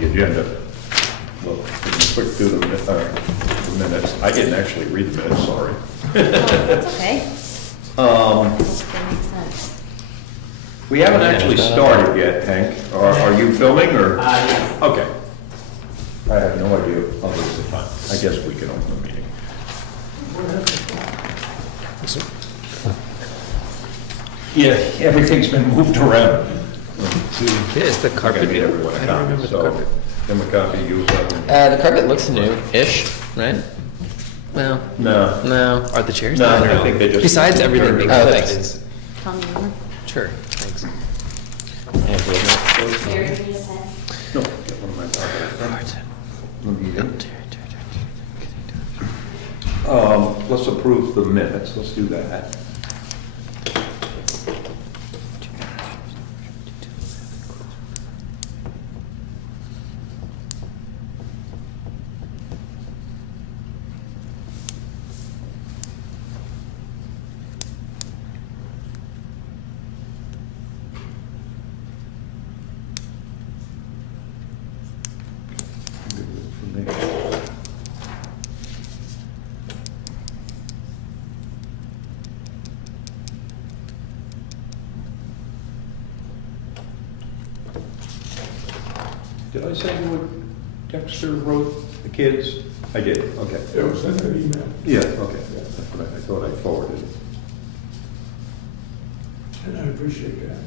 the agenda. Well, we can quick do the minutes. I didn't actually read the minutes, sorry. Oh, that's okay. That makes sense. We haven't actually started yet, Hank. Are you filming, or? Yeah. Okay. I have no idea. I'll lose the time. I guess we can open the meeting. Yeah, everything's been moved around. Yeah, is the I carpet gotta get new? everyone a I don't copy, remember the so, carpet. Tim McCarthy, you, The carpet looks new-ish, right? Well, no. no. Are the chairs? No, new? I think they just- Besides everything being Oh, flipped thanks. is, Tell me more. sure, thanks. Jerry, give me a pen. No, get one of my pockets. Let me get- Let's approve the minutes, let's do that. Did I say what Dexter wrote the kids? I did, okay. It was sent an email. Yeah, okay, that's what I thought I forwarded. And I appreciate that.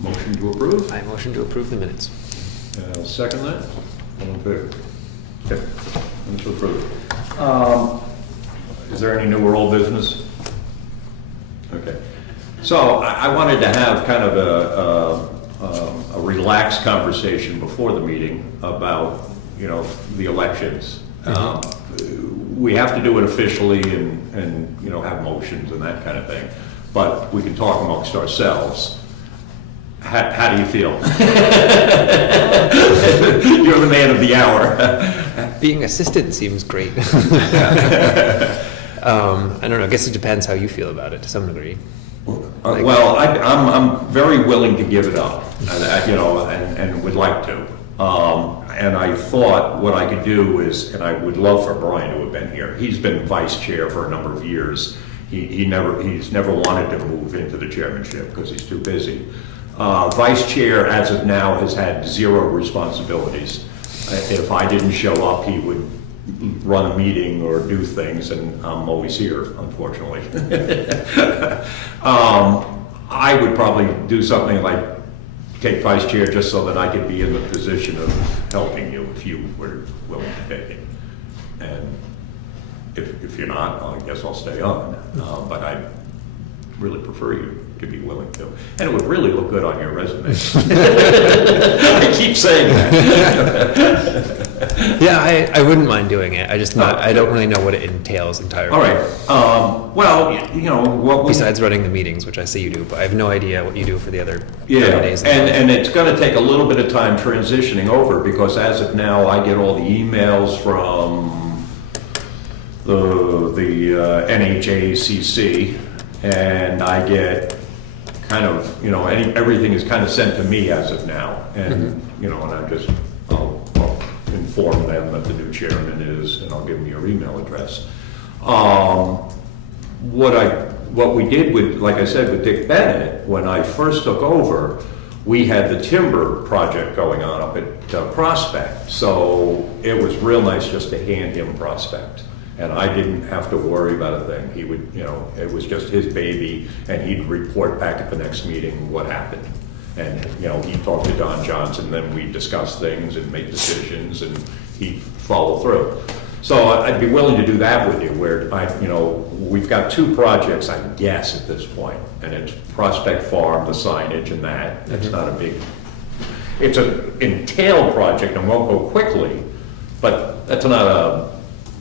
Motion to approve? I motion to approve the minutes. I'll second that. All in favor? Okay, minutes approved. Is there any new or old business? Okay. So I wanted to have kind of a relaxed conversation before the meeting about, you know, the elections. We have to do it officially and, you know, have motions and that kind of thing, but we can talk amongst ourselves. How do you feel? You're the man of the hour. Being assistant seems great. I don't know, I guess it depends how you feel about it to some degree. Well, I'm very willing to give it up, and, you know, and would like to. And I thought what I could do is, and I would love for Brian to have been here. He's been vice chair for a number of years. He's never wanted to move into the chairmanship because he's too busy. Vice chair, as of now, has had zero responsibilities. If I didn't show up, he would run a meeting or do things, and I'm always here, unfortunately. I would probably do something like take vice chair just so that I could be in the position of helping you if you were willing to take it. And if you're not, I guess I'll stay on. But I really prefer you to be willing to. And it would really look good on your resume. I keep saying that. Yeah, I wouldn't mind doing it. I just not, I don't really know what it entails entirely. All right. Well, you know, what we... Besides running the meetings, which I see you do, but I have no idea what you do for the other 30 Yeah, days. and it's going to take a little bit of time transitioning over, because as of now, I get all the emails from the NHACC, and I get kind of, you know, everything is kind of sent to me as of now, and, you know, and I'll inform them that the new chairman is, and I'll give them your email address. What we did with, like I said, with Dick Bennett, when I first took over, we had the timber project going on up at Prospect, so it was real nice just to hand him Prospect. And I didn't have to worry about a thing. He would, you know, it was just his baby, and he'd report back at the next meeting what happened. And, you know, he'd talk to Don Johnson, then we'd discuss things and make decisions, and he'd follow through. So I'd be willing to do that with you, where you know, we've got two projects, I guess, at this point, and it's Prospect Farm, the signage and that. It's not a big, it's an entailed project and won't go quickly, But that's not a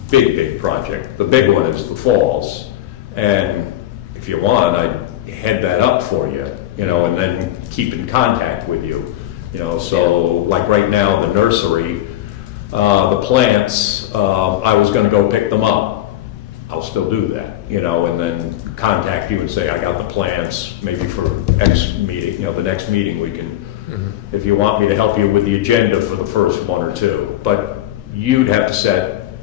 big project. The big one is the falls. And if you want, I'd head that up for you, and then keep in contact with you. So like right now, the nursery, the plants, I was gonna go pick them up. I'll still do that, and then contact you and say, I got the plants, maybe for X meeting, the next meeting we can, if you want me to help you with the agenda for the first one or two. But you'd have to set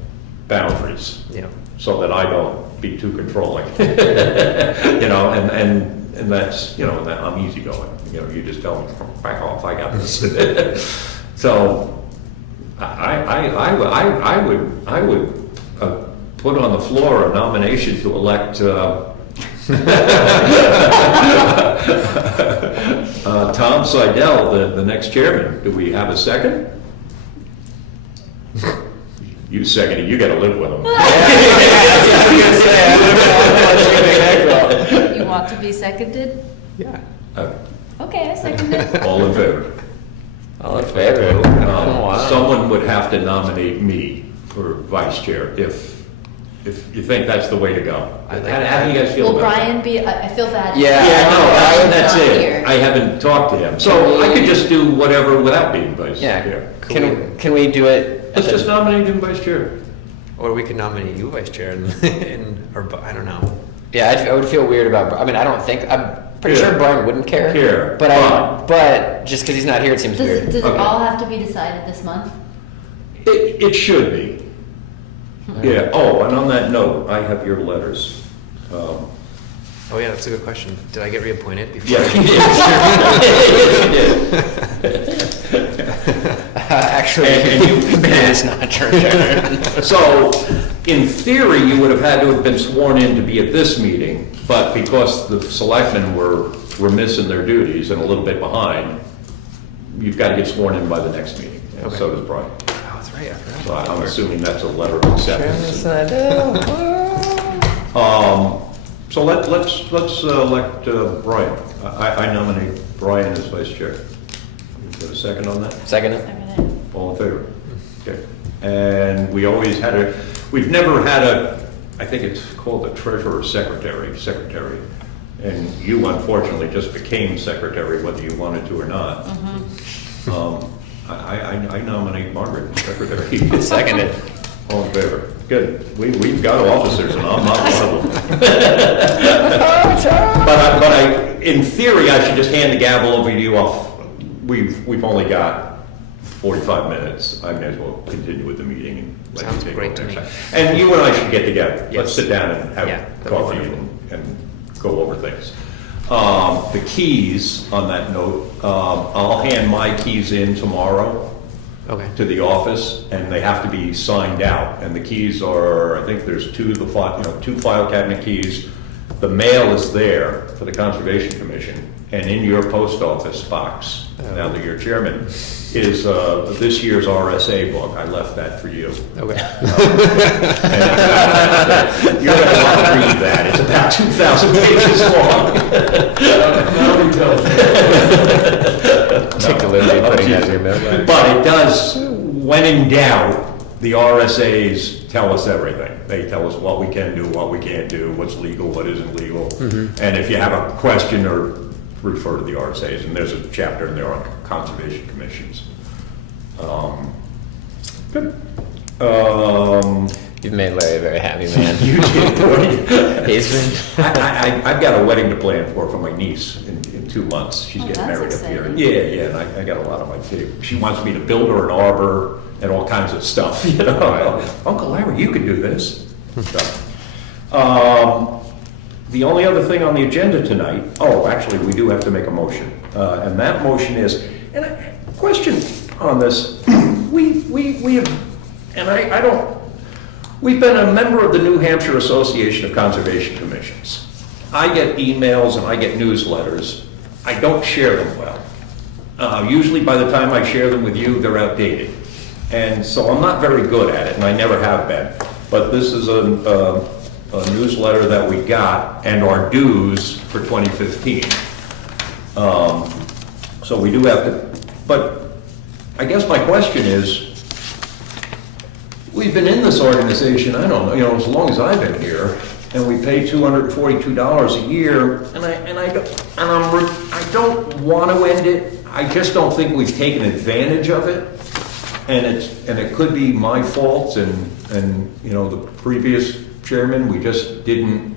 boundaries. Yeah. So that I don't be too controlling. And that's, that I'm easygoing. You just tell me, back off, I got this. So I would put on the floor a nomination to elect Tom Seidel, the next chairman. Do we have a second? You seconded, you gotta live with him. You want to be seconded? Yeah. Okay, I second it. All in favor? All in favor? Wow. Someone would have to nominate me for vice chair if you think that's the way to go. How do you guys feel Will about that? Brian be, I feel bad. Yeah. That's Not it. here. I haven't talked to him, so I could just do whatever without being vice Yeah. chair. Can we do it? Let's just nominate him vice chair. Or we could nominate you vice chair or I don't know. Yeah, I would feel weird about. I'm pretty Yeah. sure Brian wouldn't care. Care, but just because he's not here, it seems weird. Does it Okay. all have to be decided this month? It should be. Yeah, and on that note, I have your letters. Oh yeah, that's a good question. Did I get reappointed before? Yeah. Actually, And you- it's not church. So, in theory, you would have had to have been sworn in to be at this meeting, but because the selectmen were missing their duties and a little bit behind, you've got to get sworn in by the next meeting, and Okay. so does Brian. Oh, that's right. I forgot. So I'm assuming that's a letter of acceptance. So let's elect Brian. I nominate Brian as vice chair. Is there a second on that? Second. Second it. All in favor? Okay. And we've never had I think it's called a treasurer secretary. And you unfortunately just became secretary whether you wanted to or not. I nominate Margaret as secretary. Seconded. All in favor? Good. We've got officers and I'm not one of them. But in theory, I should just hand the gavel over to you off. We've only got 45 minutes. I may as well continue with the meeting and let you Sounds take great over to next me. time. And you and I should get together. Yes. Let's sit down and have Yeah, that'd be coffee wonderful. and go over things. The keys, on that note, I'll hand my keys in tomorrow Okay. to the office, and they have to be signed out. And the keys are, I think there's two file cabinet keys. The mail is there for the Conservation Commission, and in your post office box, now that you're chairman, is this year's RSA book. I left that for you. Okay. And you're going to want to read that. It's about 2,000 pages long. Now he tells me. Particularly putting that in your mailbox. But it does, when in doubt, the RSAs tell us everything. They tell us what we can do, what we can't do, what's legal, what isn't legal. And if you have a question, or refer to the RSAs, and there's a chapter in there on conservation commissions. Good. You've made Larry very happy, man. You did, Gordy. He's been. I've got a wedding to plan for my niece in 2 months. She's Oh, getting that's married up here. exciting. Yeah, and I got a lot of my tape. She wants me to build her an arbor and all kinds of stuff, you know. Uncle Larry, you could do this. So, the only other thing on the agenda tonight, actually, we do have to make a motion. And that motion is, and a question on this, we have, and I don't, we've been a member of the New Hampshire Association of Conservation Commissions. I get emails and I get newsletters. I don't share them well. Usually by the time I share them with you, they're outdated. And so I'm not very good at it, and I never have been. But this is a newsletter that we got and our dues for 2015. So we do have to, but I guess my question is, we've been in this organization, I don't know, as long as I've been here, and we pay $242 a year, and I don't want to end it. I just don't think we've taken advantage of it, and it could be my fault and the previous chairman, we just didn't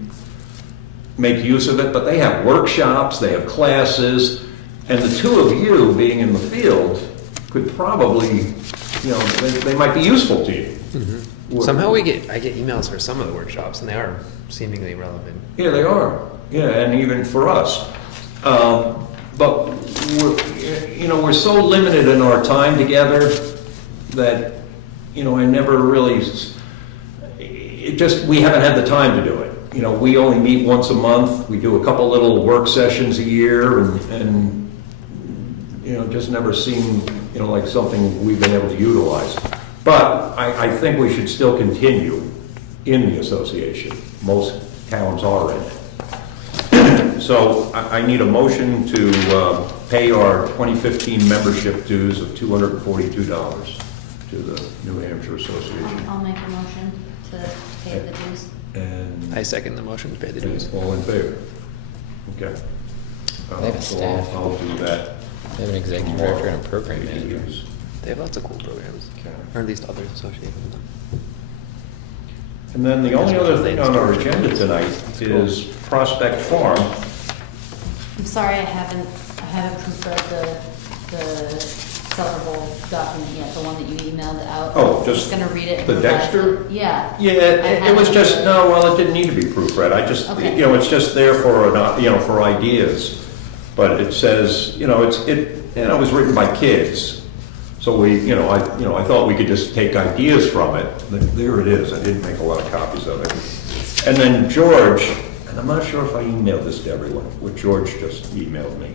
make use of it. But they have workshops, they have classes, and the two of you being in the field could probably, they might be useful to you. Somehow I get emails for some of the workshops, and they are seemingly relevant. Yeah, they are. Yeah, and even for us. But we're so limited in our time together that, I never really, we haven't had the time to do it. We only meet once a month. We do a couple little work sessions a year and just never seemed, like something we've been able to utilize. But I think we should still continue in the association. Most towns are in it. So I need a motion to pay our 2015 membership dues of $242 to the New Hampshire Association. I'll make a motion to pay the dues. And I second the motion to pay the dues. all in favor? Okay. They have a So staff. I'll do that. They have an executive director and a program manager. They have lots of cool programs, Okay. or at least others associated with them. And then the only other thing on our agenda tonight is Prospect Farm. I'm sorry, I haven't proofread the sellable document yet, the one that you emailed out. Oh, I'm just gonna read it. and the provide Dexter? it. Yeah. Yeah, I it was haven't- just, it didn't need to be proofread. I just, Okay. it's just there for, for ideas. But it says, it was written by kids. So I thought we could just take ideas from it. There it is. I didn't make a lot of copies of it. And then George, and I'm not sure if I emailed this to everyone, what George just emailed me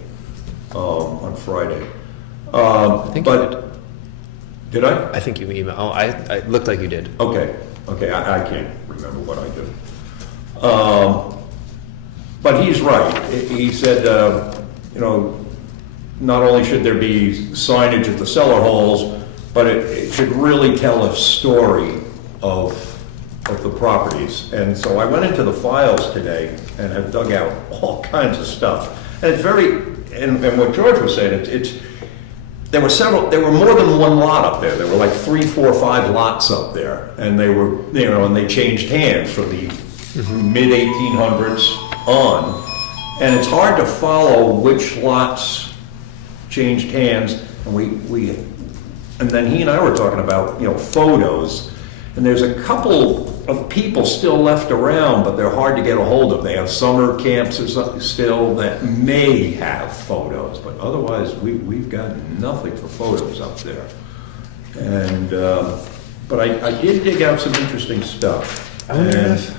on Friday. think you But, did I? I think you emailed. Oh, I looked like you did. Okay, I can't remember what I did. But he's right. He said, not only should there be signage at the cellar holes, but it should really tell a story of the properties. And so I went into the files today and have dug out all kinds of stuff. And it's and what George was saying, there were more than one lot up there. There were like 3, 4, 5 lots up there. And they were, and they changed hands from the mid-1800s on. And it's hard to follow which lots changed hands. And then he and I were talking about, photos. And there's a couple of people still left around, but they're hard to get a hold of. They have summer camps or something still that may have photos, but otherwise we've got nothing for photos up there. And but I did dig out some interesting stuff. I wonder And- if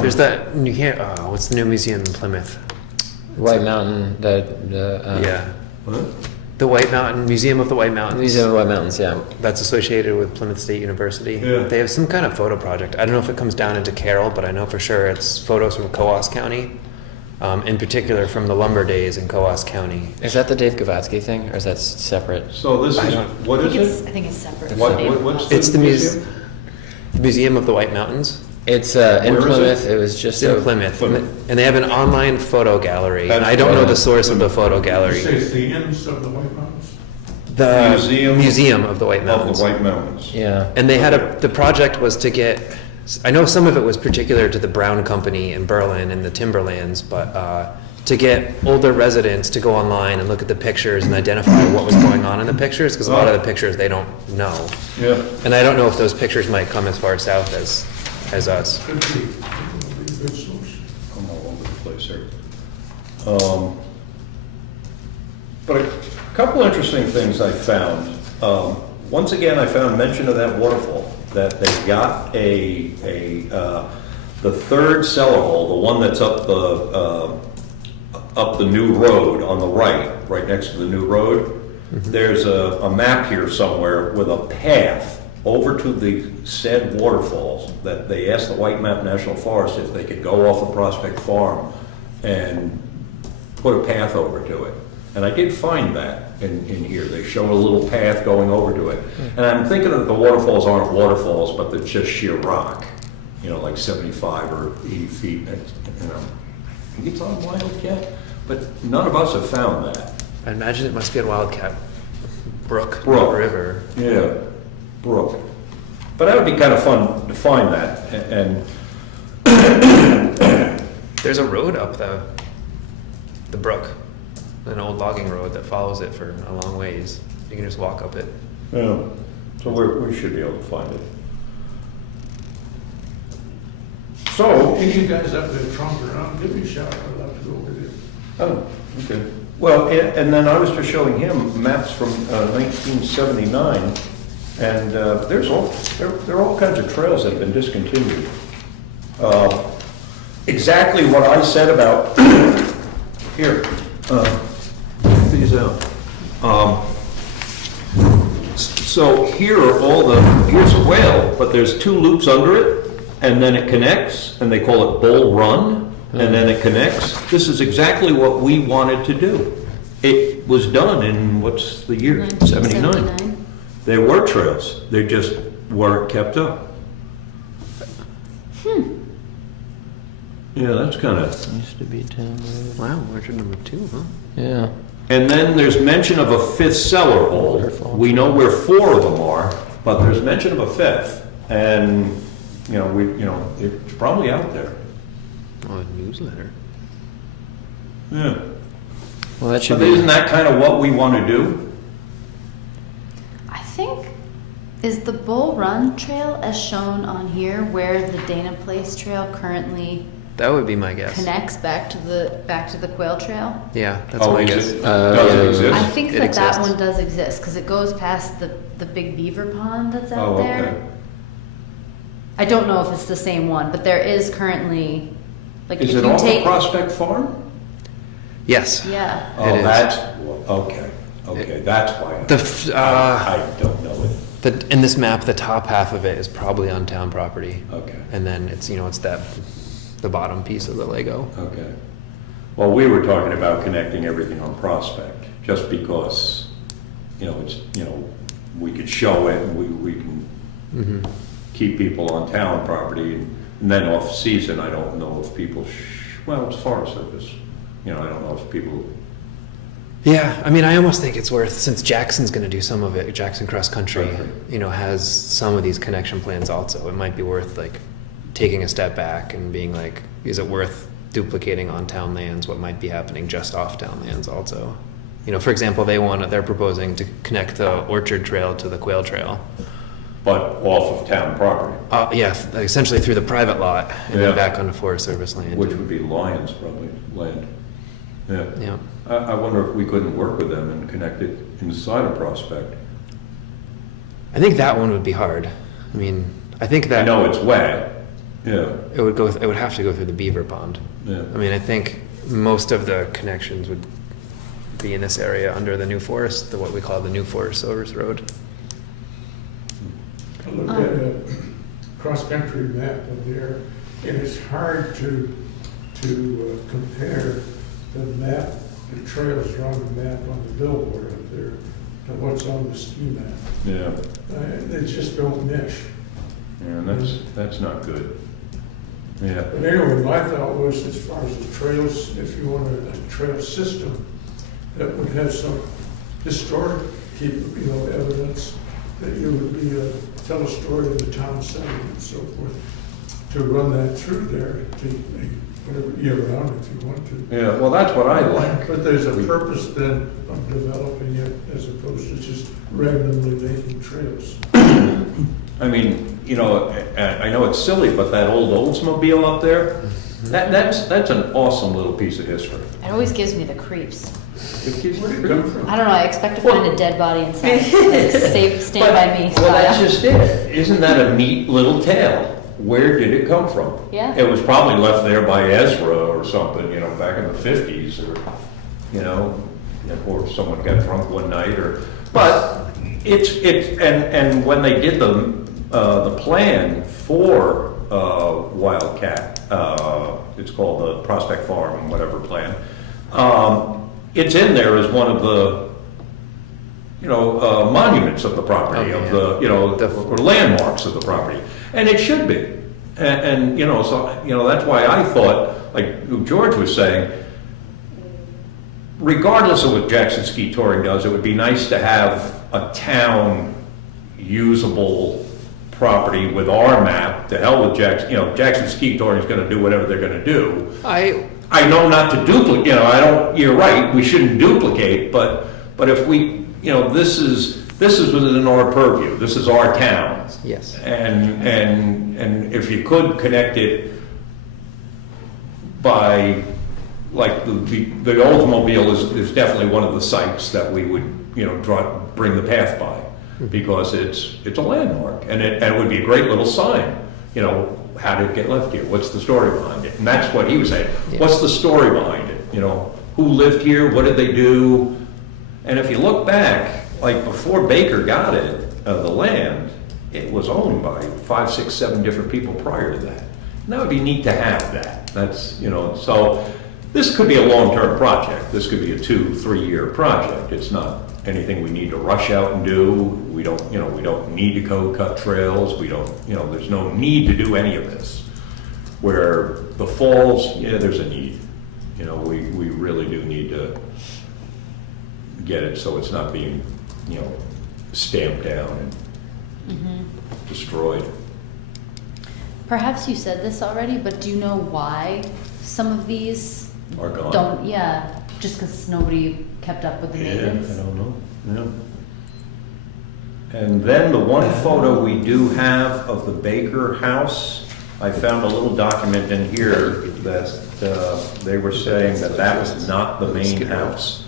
there's that New what's the new museum in Plymouth? White Mountain, Yeah, What? the White Mountain Museum of the White Mountains. Museum of White Mountains, yeah. That's associated with Plymouth State University. Yeah. They have some kind of photo project. I don't know if it comes down into Carroll, but I know for sure it's photos from Coos County, in particular from the lumber days in Coos County. Is that the Dave Gavatsky thing, or is that separate? So this I is, don't- what is it? I think it's separate. What's It's the museum? Museum of the White Mountains. It's in Where is Plymouth. it? It was just It's in Plymouth, and they have an online photo gallery. And That's I don't know Plymouth. the source of the photo gallery. You say themes of the White Mountains? The Museum of the White Of Mountains. the White Mountains. Yeah. And they had the project was to get, I know some of it was particular to the Brown Company in Berlin and the Timberlands, but to get older residents to go online and look at the pictures and identify what was going on in the pictures, because a lot of the pictures they don't know. Yeah. And I don't know if those pictures might come as far south as us. Could be. Good source. I'm all over the place here. But a couple interesting things I found. Once again, I found mention of that waterfall, that they got the third cellar hole, the one that's up the new road on the right next to the new road. Mm-hmm. There's a map here somewhere with a path over to the said waterfalls that they asked the White Mountain National Forest if they could go off of Prospect Farm and put a path over to it. And I did find that in here. They show a little path going over to it. And I'm thinking that the waterfalls aren't waterfalls, but they're just sheer rock, like 75 or 80 feet. I think it's on Wildcat, but none of us have found that. I imagine it must be on Wildcat Brook, Brook. not River. Yeah, Brook. But that would be kind of fun to find that, and There's a road up the brook, an old logging road that follows it for a long ways. You can just walk up it. yeah, so we should be able to find it. So, If you guys up there tromping around, give me a shout, I'd love to go with you. oh, okay. Well, and then I was just showing him maps from 1979, and there are all kinds of trails that have been discontinued. Exactly what I said about, here, check these out. So here are here's a whale, but there's 2 loops under it, and then it connects, and they call it Bull Run, and then it connects. This is exactly what we wanted to do. It was done in, what's the year? 79. 1979. There were trails, they just weren't kept up. Yeah, that's kind of, Used to be town road. Wow, orchard number 2, huh? Yeah. and then there's mention of a 5th cellar hole. Waterfall. We know where 4 of them are, but there's mention of a 5th, and, it's probably out there. Oh, a newsletter. Yeah. Well, that So should isn't be. that kind of what we want to do? I think, is the Bull Run Trail as shown on here where the Dana Place Trail currently That would be my guess. connects back to the Quail Trail? Yeah, that's Oh, my is guess. it? Does it yeah. exist? I think It that exists. one does exist, because it goes past the big beaver pond that's out Oh, there. okay. I don't know if it's the same one, but there is currently, like, if Is it you off of take, Prospect Farm? Yes. yeah. Oh, It is. that's, okay, that's why. I don't know it. In this map, the top half of it is probably on town property. Okay, And then it's the bottom piece of the Lego. okay. Well, we were talking about connecting everything on Prospect, just because, we could show it, and we can Mm-hmm. keep people on town property, and then off-season, I don't know if people, well, it's Forest Service. I don't know if people, Yeah, I mean, I almost think it's worth, since Jackson's going to do some of it, Jackson Cross Country, Okay. has some of these connection plans also. It might be worth taking a step back and being like, is it worth duplicating on town lands what might be happening just off town lands also? For example, they're proposing to connect the Orchard Trail to the Quail Trail. but off of town property, Yeah, essentially through the private lot and Yeah. then back onto Forest Service land. which would be Lions probably, land. Yeah. Yeah. I wonder if we couldn't work with them and connect it inside of Prospect. I think that one would be hard. I mean, I think I that know it's wet, yeah, it would have to go through the beaver pond. yeah. I mean, I think most of the connections would be in this area under the New Forest, what we call the New Forest Silvers Road. I looked at a cross-country map of there, and it's hard to compare the map, the trails are on the map on the billboard up there, to what's on the ski map. Yeah, They just don't mesh. and that's not good. Yeah, But anyway, my thought was, as far as the trails, if you wanted a trail system that would have some historic, evidence, that you would tell a story of the town center and so forth, to run that through there, whatever, year-round if you want to. yeah, well, that's what I like. But there's a purpose then of developing it as opposed to just randomly making trails. I mean, I know it's silly, but that old Oldsmobile up there, that's an awesome little piece of history. It always gives me the creeps. Where did it come from? I don't know, I expect to find a dead body inside. Stand by me. Well, that's style. just it. Isn't that a neat little tale? Where did it come from? Yeah. It was probably left there by Ezra or something, back in the 50s, or someone got drunk one night, but and when they did the plan for Wildcat, it's called the Prospect Farm, whatever plan, it's in there as one of the, monuments of the property, Oh, of yeah. the, or landmarks of the property. And it should be. And so, that's why I thought, like George was saying, regardless of what Jackson Ski Touring does, it would be nice to have a town usable property with our map. To hell with Jackson, Jackson Ski Touring is gonna do whatever they're gonna do. I know not to duplicate, you're right, we shouldn't duplicate, but if we, this is within our purview, this is our town. Yes. And if you could connect it by, like, the Oldsmobile is definitely one of the sites that we would, bring the path by, because it's a landmark, and it would be a great little sign, how did it get left here? What's the story behind it? And that's what he was saying. Yeah. What's the story behind it? Who lived here? What did they do? And if you look back, like before Baker got it, the land, it was owned by 5, 6, 7 different people prior to that. And that would be neat to have that. That's, so this could be a long-term project. This could be a 2-3 year project. It's not anything we need to rush out and do. We don't, we don't need to code cut trails. We don't, there's no need to do any of this. Where the falls, yeah, there's a need. We really do need to get it so it's not being, stamped down and destroyed. Perhaps you said this already, but do you know why some of these Are gone. don't, yeah, just because nobody kept up with the maintenance? I don't know, yeah. And then the one photo we do have of the Baker house, I found a little document in here that they were saying that was not the main house.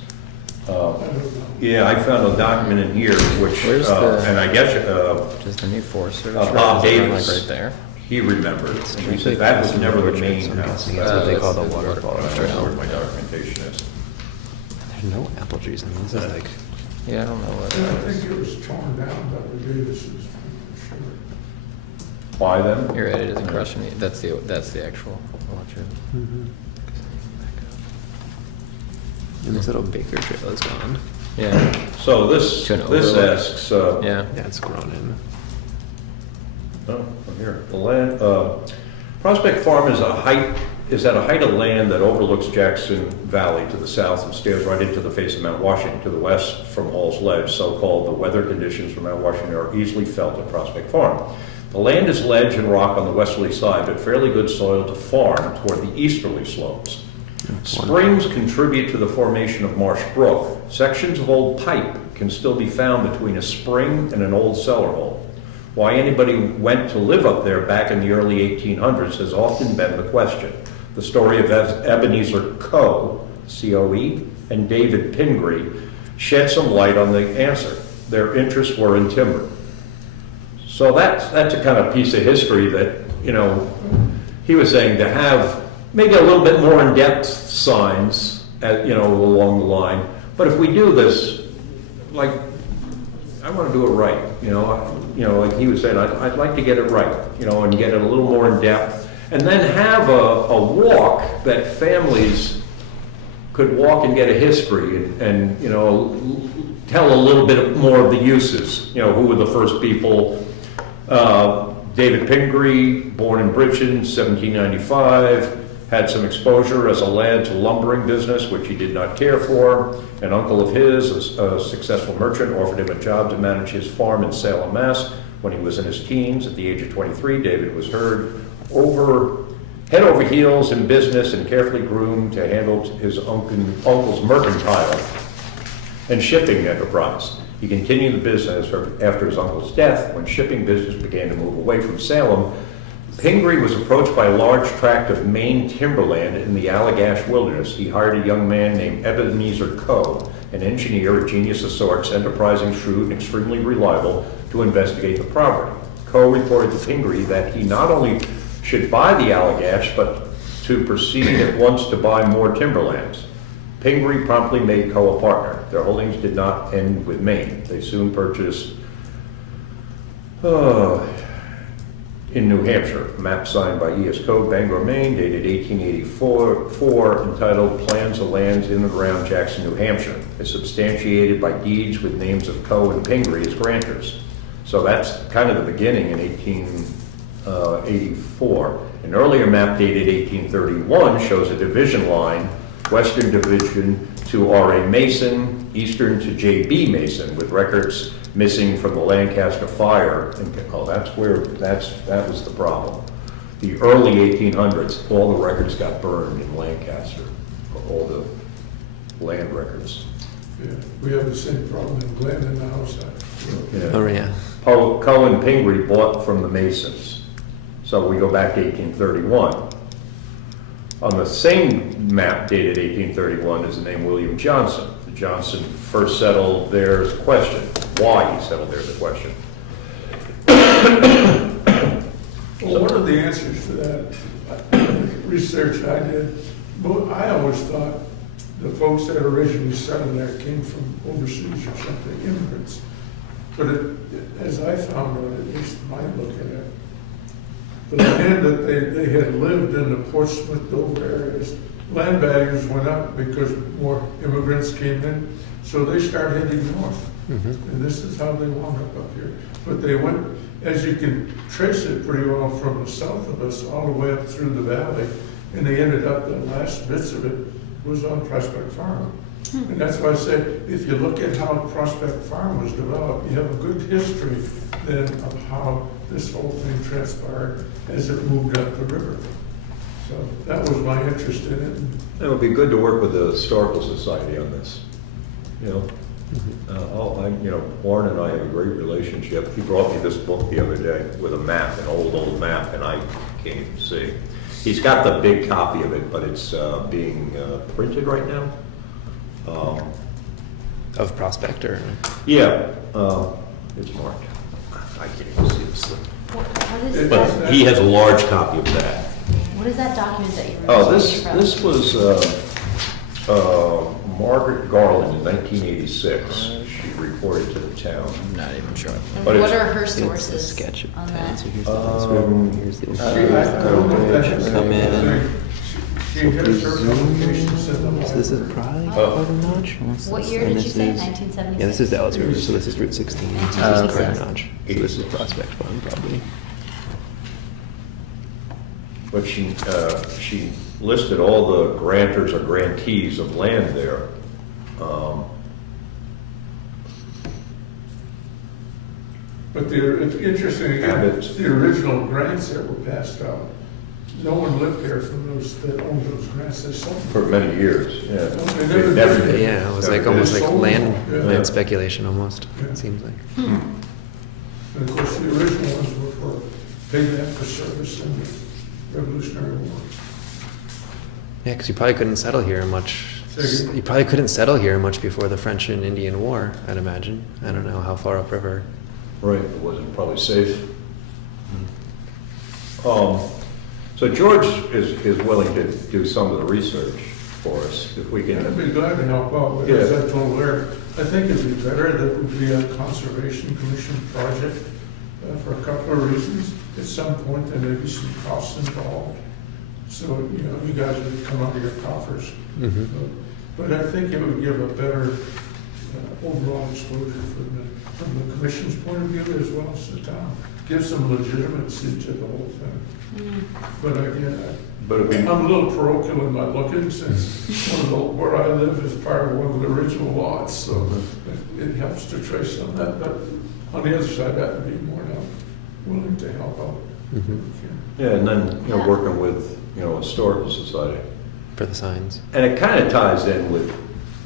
Yeah, I found a document in here which, Where's the- and I guess Just the new Forest Service. Bob road, is it Davis. Like right there. he remembered. And he said that was never the main house. That's what they call the That's the waterfall. I waterfall. don't know where my documentation is. There's no apple trees in this. It's like, Yeah, I don't know what I that is. think it was torn down by the Davises, I'm sure. Why then? You're right, it isn't crushing it. That's the actual orchard. and this little Baker trail is gone. Yeah, So this To an overlook. asks, yeah. Yeah, it's grown in. oh, from here, the land, Prospect Farm is at a height of land that overlooks Jackson Valley to the south and stares right into the face of Mount Washington to the west from Hall's Ledge. So-called the weather conditions from Mount Washington are easily felt at Prospect Farm. The land is ledge and rock on the westerly side, but fairly good soil to farm toward the easterly slopes. Springs contribute to the formation of Marsh Brook. Sections of old pipe can still be found between a spring and an old cellar hole. Why anybody went to live up there back in the early 1800s has often been the question. The story of Ebenezer Coe, C-O-E, and David Pingree shed some light on the answer. Their interests were in timber. So that's a kind of piece of history that, he was saying to have maybe a little bit more in-depth signs, along the line. But if we do this, like, I want to do it right, like he was saying, I'd like to get it right, and get it a little more in depth. And then have a walk that families could walk and get a history and tell a little bit more of the uses. Who were the first people? David Pingree, born in Bridgeton, 1795, had some exposure as a lad to lumbering business, which he did not care for. An uncle of his, a successful merchant, offered him a job to manage his farm in Salem, Mass. When he was in his teens, at the age of 23, David was head over heels in business and carefully groomed to handle his uncle's mercantile and shipping enterprise. He continued the business after his uncle's death. When shipping business began to move away from Salem, Pingree was approached by a large tract of Maine timberland in the Allagash Wilderness. He hired a young man named Ebenezer Coe, an engineer, a genius of sorts, enterprising, shrewd, and extremely reliable, to investigate the property. Coe reported to Pingree that he not only should buy the Allagash, but to proceed at once to buy more timberlands. Pingree promptly made Coe a partner. Their holdings did not end with Maine. They soon purchased in New Hampshire, map signed by E.S. Code, Bangor, Maine, dated 1884, entitled Plans of Lands in and around Jackson, New Hampshire, is substantiated by deeds with names of Coe and Pingree as grantors. So that's kind of the beginning in 1884. An earlier map dated 1831 shows a division line, western division to R.A. Mason, eastern to J.B. Mason, with records missing from the Lancaster fire. And, that was the problem. The early 1800s, all the records got burned in Lancaster, all the land records. Yeah, we have the same problem in Glendon now, so. Yeah. Oh, yeah. Coe and Pingree bought from the Masons. So we go back to 1831. On the same map dated 1831 is the name William Johnson. The Johnson first settled there as a question. Why he settled there as a question. Well, one of the answers to that research I did, well, I always thought the folks that originally settled there came from overseas or something, immigrants. But as I found out, at least my look at it, the land that they had lived in the Portsmouth, Dover areas, land values went up because more immigrants came in, so they started heading north. And this is how they wound up here. But they went, as you can trace it pretty well from the south of us, all the way up through the valley, and they ended up, the last bits of it was on Prospect Farm. And that's why I say, if you look at how Prospect Farm was developed, you have a good history then of how this whole thing transpired as it moved up the river. So that was my interest in it. It would be good to work with the Historical Society on this. Warren and I have a great relationship. He brought me this book the other day with a map, an old map, and I can't even see. He's got the big copy of it, but it's being printed right now. Of Prospect, or? Yeah, it's marked. I can't even see this thing. What is But that? he has a large copy of that. What is that document that you were Oh, reading from? this was Margaret Garland in 1986. She reported to the town. I'm not even sure. And but what it's- are her It's a sources sketch of on town. that? So here's the East River, here's the I don't know if that's- come in. She has her publications in the So this is library. probably Oh. Quarter Notch. What's What this? year And did you this say, is- 1976? Yeah, this is the Ellis River, so this is Route 16. This is 1986. Quarter Notch. So this is Prospect Farm, probably. But she listed all the grantors or grantees of land there. But it's interesting, again, Habits. the original grants that were passed out, no one lived there from those, that owned those grants, they sold them. For many years, yeah. They They never did. Yeah, it was Never like did. almost like Sold. land Yeah. land speculation almost, Yeah. it seems like. And of course, the original ones were for payback for service in the Revolutionary War. Yeah, because you probably couldn't settle here much. Say again? You probably couldn't settle here much before the French and Indian War, I'd imagine. I don't know how far upriver. Right, it wasn't probably safe. So George is willing to do some of the research for us, if we I'd can. be glad to help out, but as I told Larry, I think it'd be better that it would be a Conservation Commission project for a couple of reasons. At some point, there may be some costs involved, so, you guys would come out of your coffers. But I think it would give a better overall exposure from the commission's point of view as well as the town. Give some legitimacy to the whole thing. But again, But it'd be, I'm a little parochial in my looking, since where I live is part of one of the original lots, so it helps to trace some of that. But on the other side, I'd be more than willing to help out. if we can. yeah, and then, working with, Historical Society. For the signs. And it kind of ties in with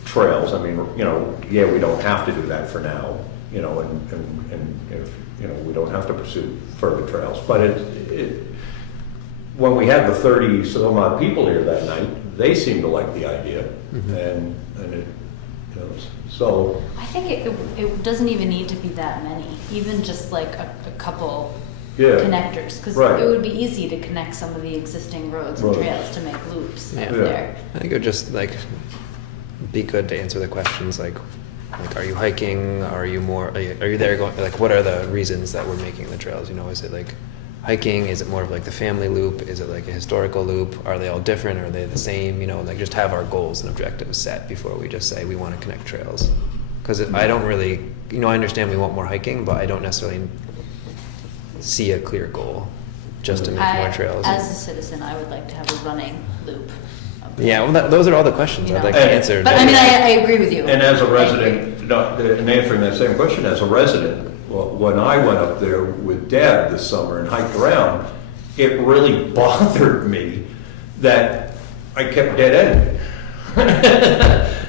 trails. I mean, yeah, we don't have to do that for now, and if, we don't have to pursue further trails. But when we had the 30 some odd people here that night, they seemed to like the idea. And it, so, I think it doesn't even need to be that many, even just like a couple yeah. connectors, because Right. it would be easy to connect some of the existing roads and Right. trails to make loops Yeah. out Yeah. there. I think it would just be good to answer the questions like are you hiking? Are you there going, what are the reasons that we're making the trails? Is it hiking? Is it more of like the family loop? Is it like a historical loop? Are they all different? Are they the same? You know, like just have our goals and objectives set before we just say we want to connect trails. Because I don't really, you know, I understand we want more hiking, but I don't necessarily see a clear goal just to make more trails. As a citizen, I would like to have a running loop. Yeah, well, those are all the questions You I'd know. like to answer. But I mean, I agree with you. And as a resident, no, in answering that same question, as a resident, well, when I went up there with Deb this summer and hiked around, it really bothered me that I kept dead ending.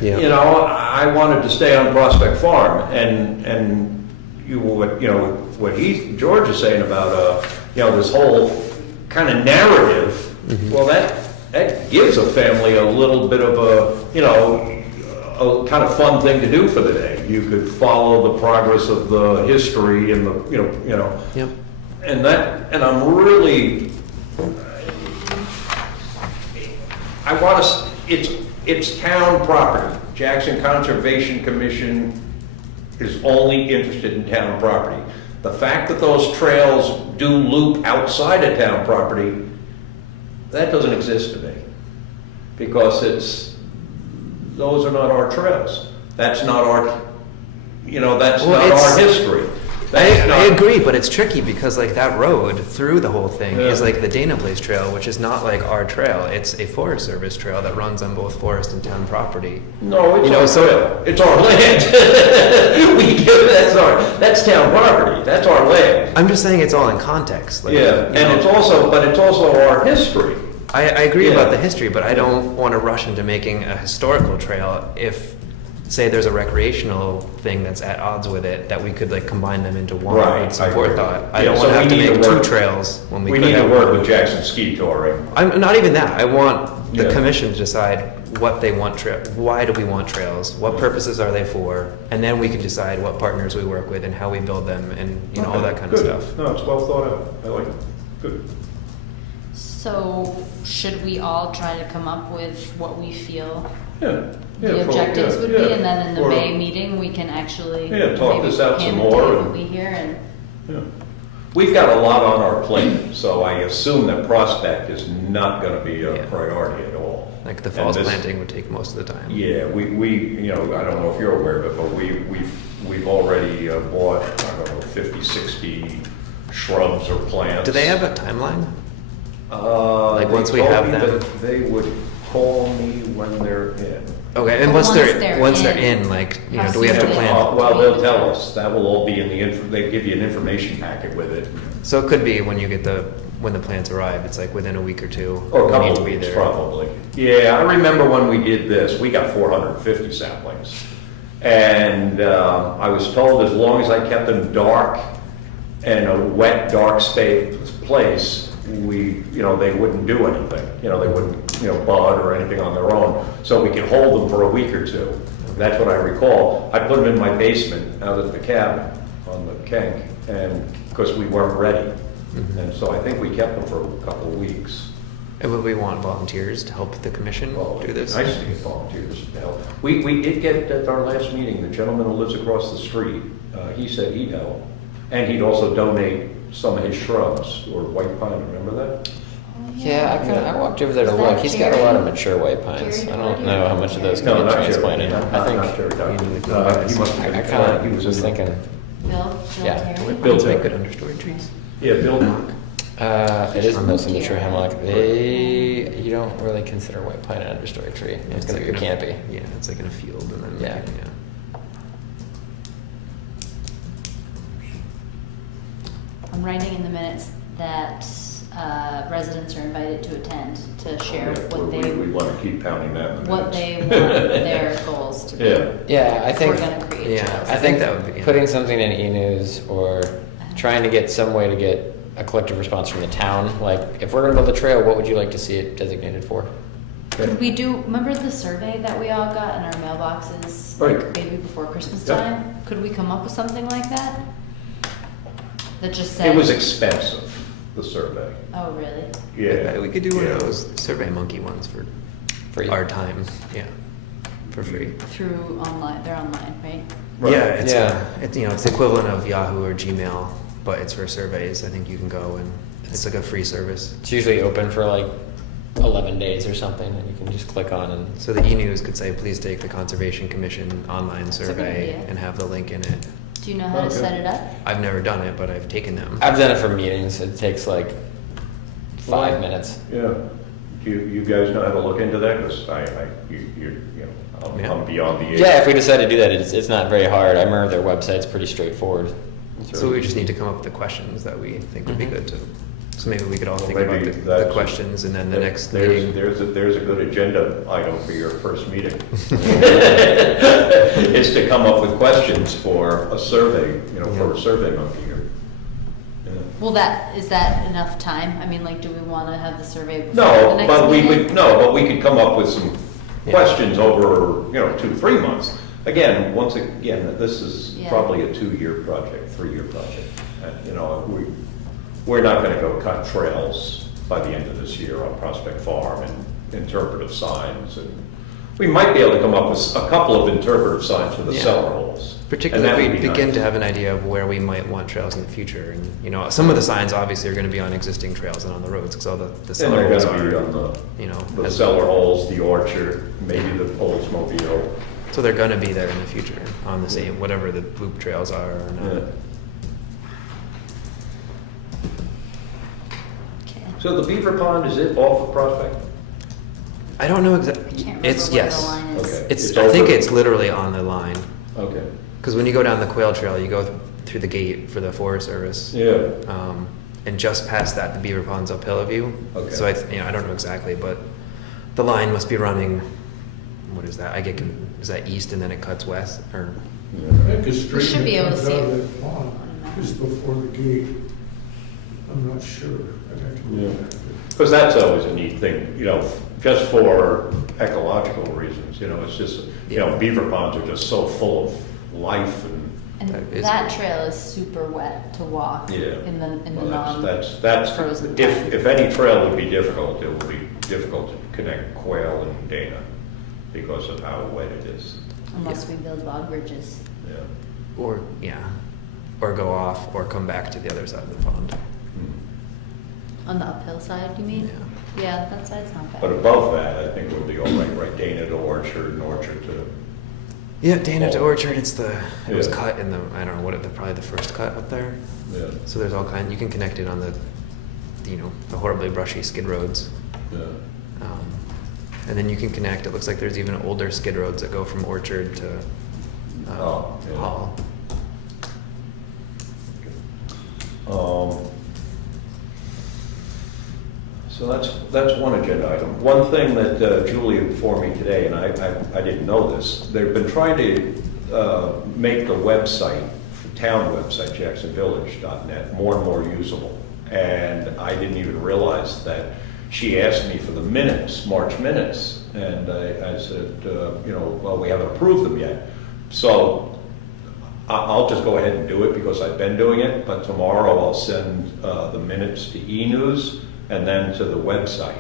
Yeah. You know, I wanted to stay on Prospect Farm, and what George is saying about this whole kind of narrative. Well, that gives a family a little bit of a kind of fun thing to do for the day. You could follow the progress of the history and the Yep. and I'm really, I want to, it's town property. Jackson Conservation Commission is only interested in town property. The fact that those trails do loop outside of town property, that doesn't exist to me. Because those are not our trails. That's not our, that's Well, not it's- our history. I That's not- agree, but it's tricky because like that road through the whole thing Yeah. is like the Dana Place Trail, which is not like our trail. It's a Forest Service trail that runs on both forest and town property. No, it's You know, our so- trail. It's our land. That's town property. That's our land. I'm just saying it's all in context. Like, Yeah, you know, and it's also our history. I agree Yeah. about the history, but I don't want to rush into making a historical trail if, say, there's a recreational thing that's at odds with it, that we could like combine them into one Right, with some I agree. forethought. I Yeah, don't so want to have to we need make to two work- trails when we We could need to have work one. with Jackson Ski Touring. I'm not even that. I want the Yeah. commission to decide what they want why do we want trails? What purposes are they for? And then we can decide what partners we work with and how we build them and all that kind of Good. stuff. No, it's well thought out. I like it. Good. So should we all try to come up with what we feel Yeah. the objectives would be, and then in the for- May meeting, we can actually Yeah, talk maybe this out some Pam more and Dave and- will be here and Yeah. We've got a lot on our plate, so I assume that Prospect is not going to be a Yeah. priority at all. Like the And falls this- planting would take most of the time. Yeah, I don't know if you're aware of it, but we've already bought, I don't know, 50, 60 shrubs or plants. Do they have a timeline? Like, They once we told have me them- that they would call me when they're in. Okay, and Once once they're they're in, in, like, how do we have to soon do they- plan? Well, they'll tell us. That will all be in they give you an information packet with it. So it could be when you get when the plants arrive, it's like within a week or two. Or a we couple need of to be weeks, there. probably. Yeah, I remember when we did this, we got 450 saplings. And I was told as long as I kept them dark and a wet, dark place, they wouldn't do anything. They wouldn't, bud or anything on their own. So we could hold them for a week or two. That's what I recall. I put them in my basement out at the cabin on the Kenk, and because we weren't ready. And so I think we kept them for a couple of weeks. And would we want volunteers to help the commission Well, do this? Nice to get volunteers to help. We did get, at our last meeting, the gentleman who lives across the street, he said he'd help. And he'd also donate some of his shrubs, or white pine, remember that? Yeah, I walked over there to Is look. that He's got a lot of Jerry? mature white pines. Jerry I don't Doherty? know how much of those can No, get not Jerry. transplanted. Not- I not think, Jerry Doherty. You need to He must have I been, kind he of was was in the- thinking, Bill Yeah. Terry? Bill Make Terry. good understory trees. Yeah, Bill. it is mostly mature hemlock. You don't really consider white pine an understory tree. It's going to be a canopy. Yeah, it's like in a field and then. Yeah. I'm writing in the minutes that residents are invited to attend to share what We they want to keep pounding that in the what minutes. they want their goals to be. Yeah. Yeah, I If think we're gonna create Yeah, trails. I think that would be- yeah. putting something in e-news or trying to get some way to get a collective response from the town. Like, if we're going to build a trail, what would you like to see it designated for? Could we remember the survey that we all got in our mailboxes, Right. like maybe before Christmas Yep. time? Could we come up with something like that? That just said. It was expensive, the survey. Oh, really? Yeah. We could do one Yeah. of those Survey Monkey ones for Free. our time. Yeah, for free. Through online, they're online, right? Right. Yeah, it's Yeah. it's the equivalent of Yahoo or Gmail, but it's for surveys. I think you can go and It's like a free service. It's usually open for like 11 days or something, and you can just click on and. So the e-news could say, please take the Conservation Commission online a good survey idea. and have the link in it. Do you know how to Okay. set it up? I've never done it, but I've taken them. I've done it for meetings. It takes like 5 Well, minutes. Yeah. Do you guys know how to look into that? Because you know, Yeah. I'm beyond the age. Yeah, if we decide to do that, it's not very hard. I remember their website's pretty straightforward. So we just need to come up with the questions that we think would be good to. So maybe we could all Well, think about maybe the that's- questions and then the next There's meeting. there's a good agenda item for your first meeting. Is to come up with questions for a survey, for a survey monkey here. Yeah. Well, is that enough time? I mean, like, do we want to have the survey before the No, next but we meeting? would, no, but we could come up with some Yeah. questions over, 2-3 months. Again, once again, this is Yeah. probably a 2-year project, 3-year project. We're not gonna go cut trails by the end of this year on Prospect Farm and interpretive signs. And we might be able to come up with a couple of interpretive signs for the Yeah. cellar holes. Particularly And if that we would be begin nice. to have an idea of where we might want trails in the future. And, some of the signs obviously are going to be on existing trails and on the roads because all the And cellar they're holes gonna be are, on the as- cellar holes, the orchard, maybe the Oldsmobile. so they're going to be there in the future on the same, whatever the loop trails are or not. Yeah. Okay. So the Beaver Pond, is it off of Prospect? I don't know I exactly. can't remember It's, where the yes. line is. Okay. It's, It's I think over. it's literally on the line. Okay. Because when you go down the Quail Trail, you go through the gate for the Forest Service. Yeah. And just past that, the Beaver Pond's up Hillview. Okay. So I don't know exactly, but the line must be running. What is that? Is that east and then it cuts west, or I think a stream should be that able to comes see out it of that pond is before the gate. I'm not sure. I'd have to Yeah. look at it. Because that's always a neat thing, just for ecological reasons, it's just, beaver ponds are just so full of life and. And That is that good. trail is super wet to walk Yeah. in the Well, non. that's, frozen if, time. if any trail would be difficult, it would be difficult to connect Quail and Dana because of how wet it is, Unless we build bog bridges. yeah. or go off or come back to the other side of the pond. On the uphill side, you mean? Yeah, that side's not But bad. above that, I think would be all right, Dana to Orchard and Orchard to, Yeah, Dana to Oh. Orchard. It was Yeah. cut in the I don't know probably the first cut up there. yeah, So there's all kind. You can connect it on the the horribly brushy skid roads. yeah. And then you can connect, it looks like there's even older skid roads that go from Orchard to Oh, yeah. Hall. So that's one agenda item. One thing that Julie informed me today, and I didn't know this, they've been trying to make the website, the town website, jacksonvillage.net, more and more usable. And I didn't even realize that she asked me for the minutes, March minutes, and I said, well, we haven't approved them yet. So I'll just go ahead and do it because I've been doing it, but tomorrow I'll send the minutes to e-news and then to the website.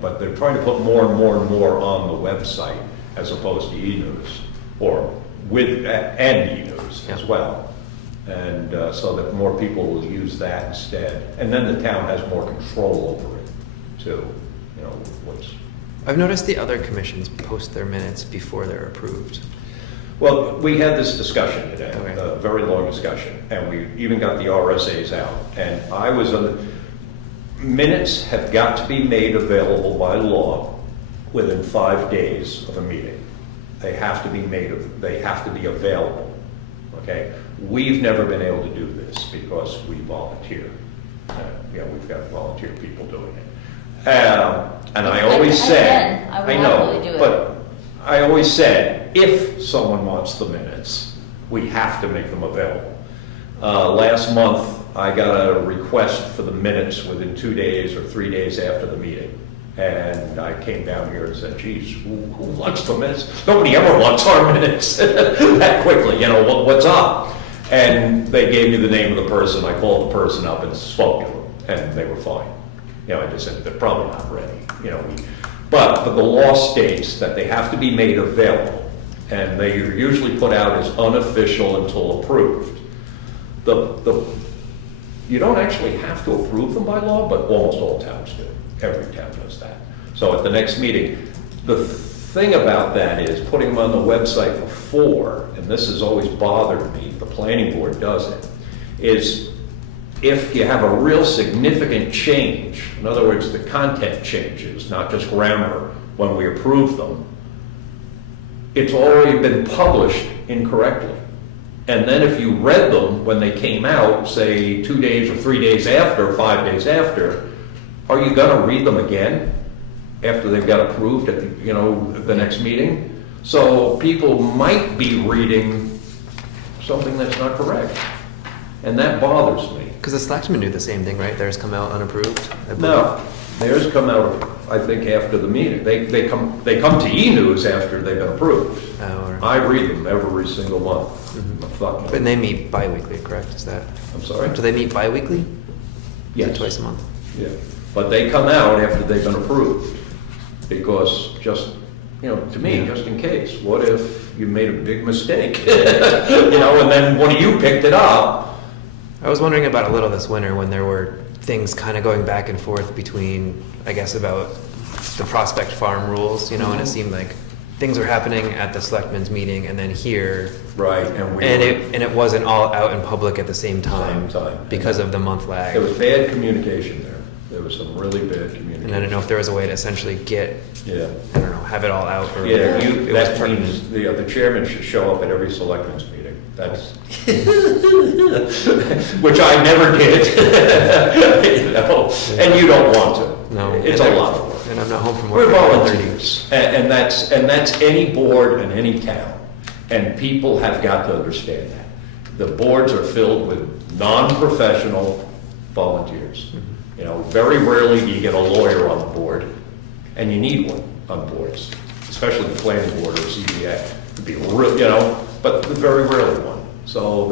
But they're trying to put more and more and more on the website as opposed to e-news, or and e-news as well. And so that more people will use that instead. And then the town has more control over it too, what's. I've noticed the other commissions post their minutes before they're approved. Well, we had this discussion today, Okay. a very long discussion, and we even got the RSAs out. And I was on the, minutes have got to be made available by law within 5 days of a meeting. They have to be they have to be available, okay? We've never been able to do this because we volunteer. We've got volunteer people doing it. And I always said, Again, I would I know, happily do it. but I always said, if someone wants the minutes, we have to make them available. Last month, I got a request for the minutes within 2 days or 3 days after the meeting. And I came down here and said, geez, who wants the minutes? Nobody ever wants our minutes that quickly, what's up? And they gave me the name of the person. I called the person up and spoke to them, and they were fine. I just said, they're probably not ready, But the law states that they have to be made available, and they are usually put out as unofficial until approved. The you don't actually have to approve them by law, but almost all towns do. Every town does that. So at the next meeting, the thing about that is putting them on the website before, and this has always bothered me, the planning board does it, is if you have a real significant change, in other words, the content changes, not just grammar, when we approve them, it's already been published incorrectly. And then if you read them when they came out, say 2 days or 3 days after, 5 days after, are you gonna read them again after they've got approved at the next meeting? So people might be reading something that's not correct. And that bothers me. Because the selectmen do the same thing, right? Theirs come out unapproved? I believe. No, theirs come out, I think, after the meeting. They come to e-news after they've been approved. Oh, all right. I read them every single month. Fuck. And they meet bi-weekly, correct? Is that? I'm sorry? Do they meet bi-weekly? Is it Yes. twice a month? Yeah, but they come out after they've been approved, because just, to me, just in case, what if you made a big mistake? And then one of you picked it up. I was wondering about a little this winter when there were things kind of going back and forth between, I guess, about the Prospect Farm rules, and it seemed like things were happening at the selectmen's meeting and then here, Right, and it wasn't all out in public at the same time, Same time. because of the month lag. There was bad communication there. There was some really bad communication. And I don't know if there was a way to essentially get, Yeah. I don't know, have it all out or Yeah, it was that permanent. means the chairman should show up at every selectmen's meeting. That's, which I never did. And you don't want to. No. It's a lot of work. And I'm not home from We're work. at 1:30. volunteers, and that's any board in any town, and people have got to understand that. The boards are filled with non-professional volunteers. Very rarely do you get a lawyer on the board, and you need one on boards, especially the planning board or CBA, to be real, but very rarely one. So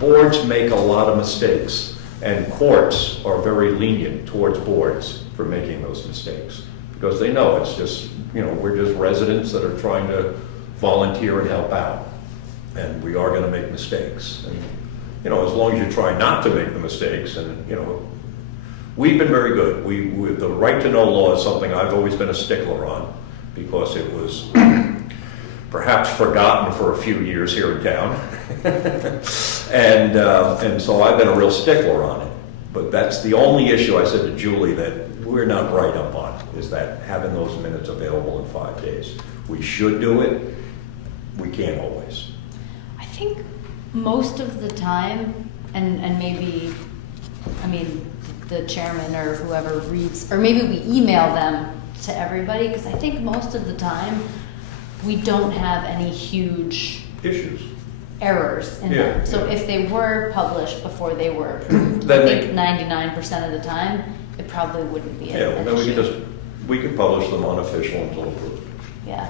boards make a lot of mistakes, and courts are very lenient towards boards for making those mistakes, because they know it's just, we're just residents that are trying to volunteer and help out, and we are gonna make mistakes. And, as long as you try not to make the mistakes, and, we've been very good. The right to know law is something I've always been a stickler on, because it was perhaps forgotten for a few years here in town. And so I've been a real stickler on it. But that's the only issue I said to Julie that we're not right up on, is that having those minutes available in 5 days. We should do it, we can't always. I think most of the time, and maybe, the chairman or whoever reads, or maybe we email them to everybody, because I think most of the time, we don't have any huge Issues. errors in Yeah, them. So yeah. if they were published before they were approved, I Then think 99% of the time, it probably wouldn't be Yeah, an then issue. we could publish them unofficial until approved, Yeah.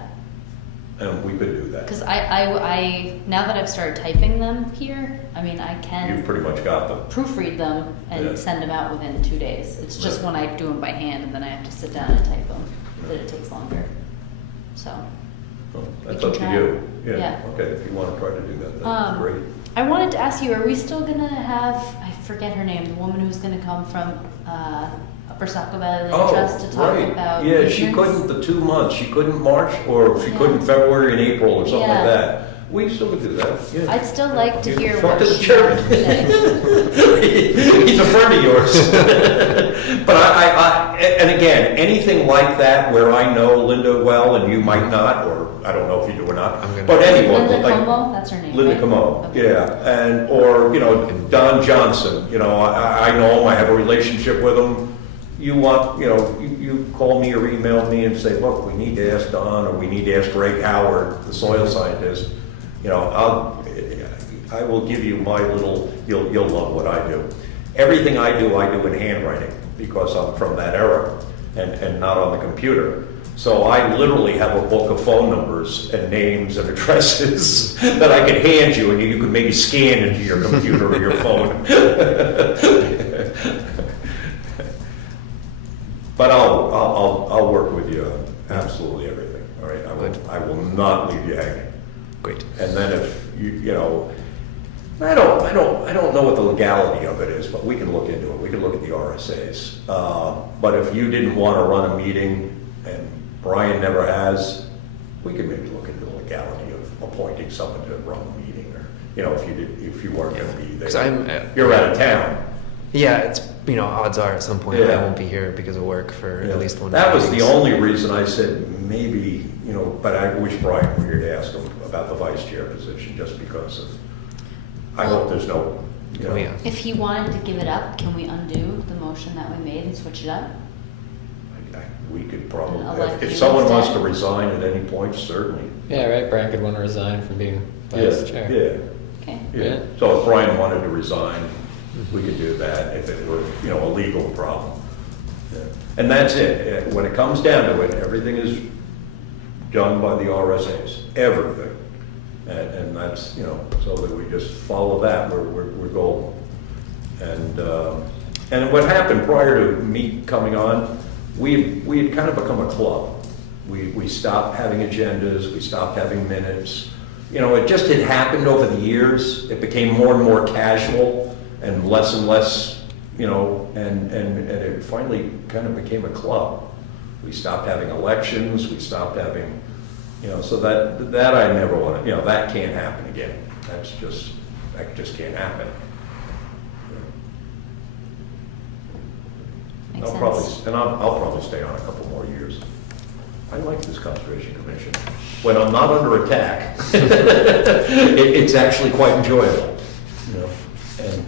and we could do that. Because I now that I've started typing them here, I You've can pretty much got them. proofread them and Yeah. send them out within 2 days. It's just Right. when I do them by hand and then I have to sit down and type them that it takes longer. So, Well, That's can up to try. you. Yeah. Okay, if you want to try to do that, that's Um, great. I wanted to ask you, are we still gonna have, I forget her name, the woman who's gonna come from Upper Saco Valley Land Trust to talk about Oh, Yeah, she maintenance? couldn't the 2 months, she couldn't March, or she Yeah. couldn't February and April, or something like Yeah. that. We still could do that, yeah. I'd still like to hear Talk what to the she chairman. has to say. He's a friend of yours. But and again, anything like that where I know Linda well and you might not, or I don't know if you do or not. I'm gonna- But anyone, Linda like, Como, that's her name, Linda right? Como, Okay. yeah, and, or, Don Johnson, I know him, I have a relationship with him. You want, you call me or email me and say, look, we need to ask Don, or we need to ask Greg Howard, the soil scientist. I will give you my little, you'll love what I do. Everything I do in handwriting, because I'm from that era, and not on the computer. So I literally have a book of phone numbers and names and addresses that I can hand you, and you can maybe scan into your computer or your phone. But I'll work with you on absolutely everything, all right? Good. I will not leave you hanging. Great. And then if I don't know what the legality of it is, but we can look into it. We can look at the RSA's. But if you didn't want to run a meeting, and Brian never has, we could maybe look into the legality of appointing someone to run the meeting, or, if you weren't going to be there. 'Cause I'm, You're out of town. Yeah, it's, odds are at some point Yeah. I won't be here because of work for at least one. That was the weeks. only reason I said maybe, but I wish Brian were here to ask him about the vice chair position, just because of, I hope there's no, Oh, yeah. If he wanted to give it up, can we undo the motion that we made and switch it up? We could probably, Elect if you someone wants to instead. resign at any point, certainly. Yeah, right, Brian could want to resign from being vice Yeah, chair. Okay. Yeah. So if Brian wanted to resign, we could do that if it were, a legal problem. Yeah. And that's it. When it comes down to it, everything is done by the RSA's, everything. And that's, so that we just follow that, we're golden. And what happened prior to me coming on, we had kind of become a club. We stopped having agendas, we stopped having minutes. It just had happened over the years. It became more and more casual and less, and it finally kind of became a club. We stopped having elections, we stopped having, so that I never want to, that can't happen again. That just can't happen. Makes I'll sense. I'll probably stay on a couple more years. I like this Conservation Commission. When I'm not under attack, it's actually quite enjoyable, and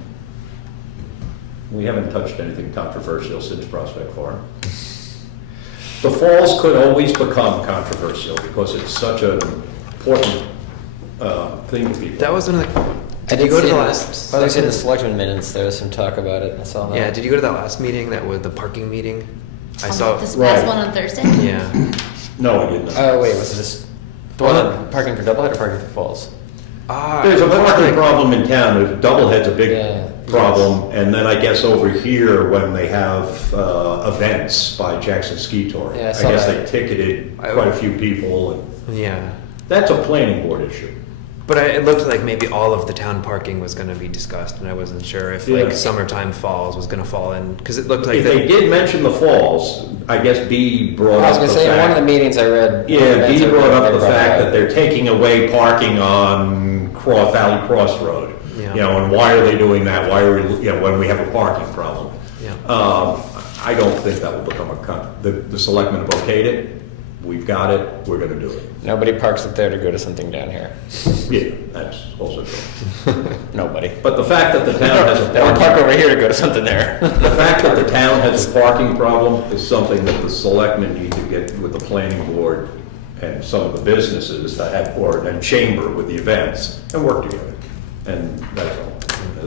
we haven't touched anything controversial since Prospect Farm. The falls could always become controversial because it's such an important thing to people. That was one of the. I Did you go to see the in last? I was in the selectmen minutes, there was some talk about it, I saw that. Yeah, did you go to that last meeting, that was the parking meeting? I saw. This Right. past one on Thursday? Yeah. No, I didn't. Oh, wait, was it this, the one on parking for Doublehead or parking for Falls? There's a it looked parking like- problem in town. Doublehead's a big Yeah. problem, and then I guess over here when they have events by Jackson Ski Tour, Yeah, I I saw guess that. they ticketed quite a few people, and Yeah. that's a planning board issue. But it looked like maybe all of the town parking was going to be discussed, and I wasn't sure if Yeah. like summertime falls was going to fall in, because it looked like If they the, did mention the falls, I guess B brought I was up gonna the say, in one of the fact. meetings I read. Yeah, B brought up the fact that they're. they're taking away parking on Valley Cross Road. Yeah. And why are they doing that? Why are we, when we have a parking problem? Yeah. I don't think that will become the selectmen have okayed it. We've got it, we're gonna do it. Nobody parks up there to go to something down here. Yeah, that's also true. Nobody. But the fact that the town has a They don't park parking, over here to go to something there. the fact that the town has a parking problem is something that the selectmen need to get with the planning board and some of the businesses that have, and chamber with the events, and work together. And that's all,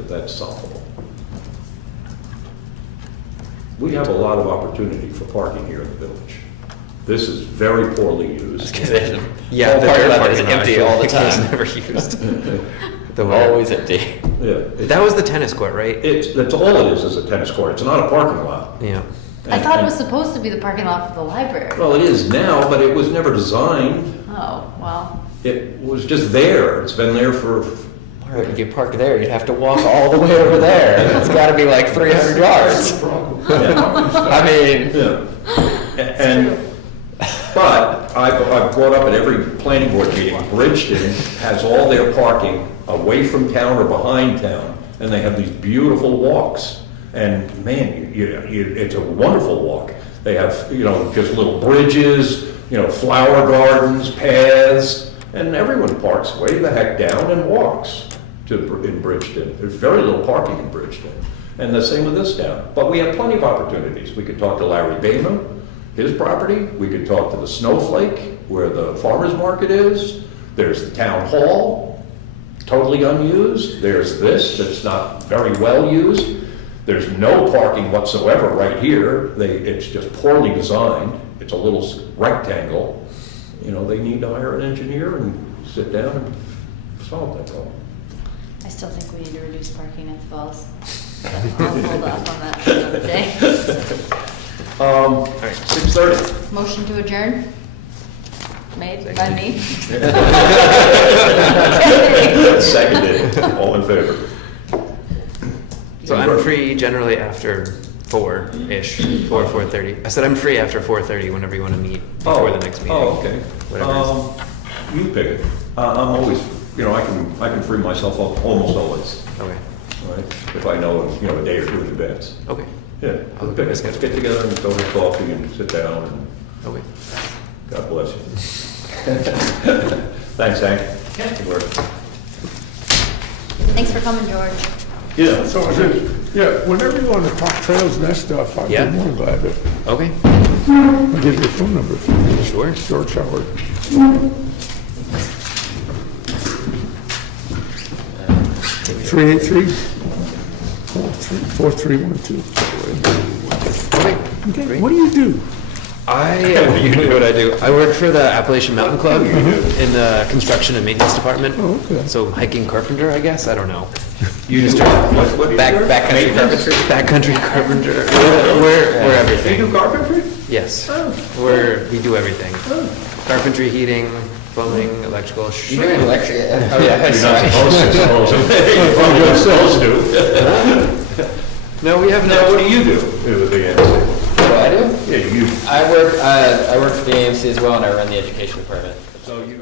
that's solvable. We have a lot of opportunity for parking here in the village. This is very poorly used. yeah, whole the parking dirt lot parking is lot, I empty feel all the like was time. never used. The way- Always empty. Yeah, it's- That was the tennis court, right? that's all it is a tennis court. It's not a parking lot. Yeah. I thought it was supposed to be the parking lot for the library. Well, it is now, but it was never designed. Oh, well, It was just there. It's been there for, Or if you park there, you'd have to walk all the way over there. It's gotta be like 300 yards. Problem. I mean, yeah. And, but I've brought up at every planning board meeting, Bridgeton has all their parking away from town or behind town, and they have these beautiful walks. And man, it's a wonderful walk. They have, just little bridges, flower gardens, paths, and everyone parks way the heck down and walks in Bridgeton. There's very little parking in Bridgeton. And the same with this town. But we have plenty of opportunities. We could talk to Larry Bayman, his property. We could talk to the Snowflake, where the farmer's market is. There's the town hall, totally unused. There's this, that's not very well used. There's no parking whatsoever right here. It's just poorly designed. It's a little rectangle. They need to hire an engineer and sit down and solve that problem. I still think we need to reduce parking at the falls. But I'll hold off on that for another day. 6:30. Motion to adjourn? Made by me? Seconded. All in favor? free generally after 4-ish, 4:30. I said I'm free after 4:30 whenever you want to meet before the next meeting. Oh, okay. Whatever. You pick it. I'm always, I can free myself up almost always, Okay. right? If I know, a day or two in advance. Okay. Yeah, I'll look pick at my it. Let's get together and go get coffee and sit down and Okay. God bless you. Thanks, Hank. Good work. Thanks for coming, George. Yeah. So, yeah, whenever you want to talk trails and that stuff, I'd be Yeah. more than glad to. Okay. I'll give you a phone number if you need. Sure. George Howard. 383-4312. Okay, what do you do? You know what I do? I work for the Appalachian Mountain Club in the construction and maintenance department. Oh, okay. So hiking carpenter, I guess. I don't know. You just, what do you do? Backcountry carpentry? Backcountry carpenter. We're You everything. do carpentry? Yes. Oh. We do everything. Carpentry, heating, plumbing, electrical. You doing electric? Oh, yeah, You're not sorry. supposed to, You're supposed to. No, we have Now, no. what do you do with the answer? What do I do? Yeah, you, I work for the AMC as well, and I run the education department. so you.